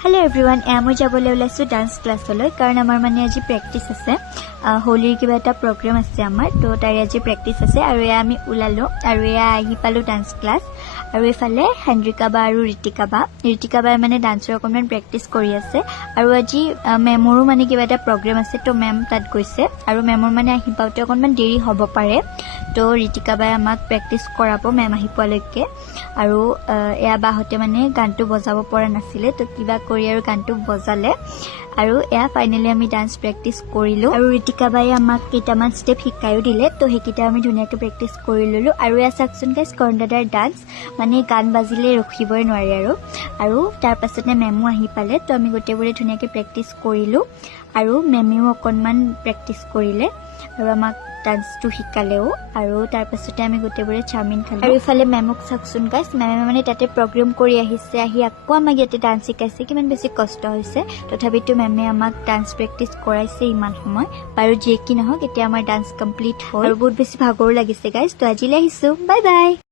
Hello everyone, মই যাবলৈ ওলাইছো ডান্স ক্লাছলৈ কাৰণ আমাৰ মানে আজি প্ৰেক্টিছ আছে হোলিৰ কিবা এটা প্ৰগ্ৰাম আছে আমাৰ তো তাই আজি প্ৰেক্টিছ আছে আৰু আমি ওলালো আৰু আহি পালো ডান্স ক্লাছ আৰু এফালে হেনৰিকা বা আৰু ঋতিকা বা মানে ডান্সৰ অকমান প্ৰেক্টিছ কৰি আছে আৰু আজি মেমৰো মানে কিবা এটা প্ৰগ্ৰাম আছে তো মেম তাত গৈছে আৰু মেমৰ মানে আহি পাওঁতে অকমান দেৰি হ'ব পাৰে তো ঋতিকা বাই আমাক প্ৰেক্টিছ কৰাব মেম আহি পোৱালৈকে আৰু এয়া বাহতে মানে গানটো বজাব পৰা নাছিলে তো কিবা কৰি আৰু গানটো বজালে আৰু এয়া ফাইনালি আমি ডান্স প্ৰেক্টিছ কৰিলো আৰু ঋতিকা বাই আমাক কেইটামান ষ্টেপ শিকাইও দিলে তো সেইকেইটা আমি ধুনীয়াকৈ প্ৰেক্টিছ কৰি ললো আৰু এয়া চাকচোন গাইছ কৰ্ণ দাদাৰ ডান্স মানে গান বাজিলে ৰখিবই নোৱাৰে আৰু তাৰ পাছতে মেমো আহি পালে তো আমি গোটেইবোৰে ধুনীয়াকৈ প্ৰেক্টিছ কৰিলো আৰু মেমেও অকণমান প্ৰেক্টিছ কৰিলে আৰু আমাক ডান্সটো শিকালেও আৰু তাৰ পাছতে আমি গোটেইবোৰে চাওমিন খালো আৰু ইফালে মেমক চাকচোন গাইছ মেমে মানে তাতে প্ৰগ্ৰাম কৰি আহিছে আহি আকৌ আমাক ইয়াতে ডান্স শিকাইছে কিমান বেছি কষ্ট হৈছে তথাপিতো মেমে আমাক ডান্স প্ৰেক্টিছ কৰাইছে ইমান সময় বাৰু যি কি নহওক এতিয়া আমাৰ ডান্স কমপ্লিট হ'ল আৰু বহুত বেছি ভাগৰো লাগিছে গাইছ তো আজিলৈ আহিছো বাই বাই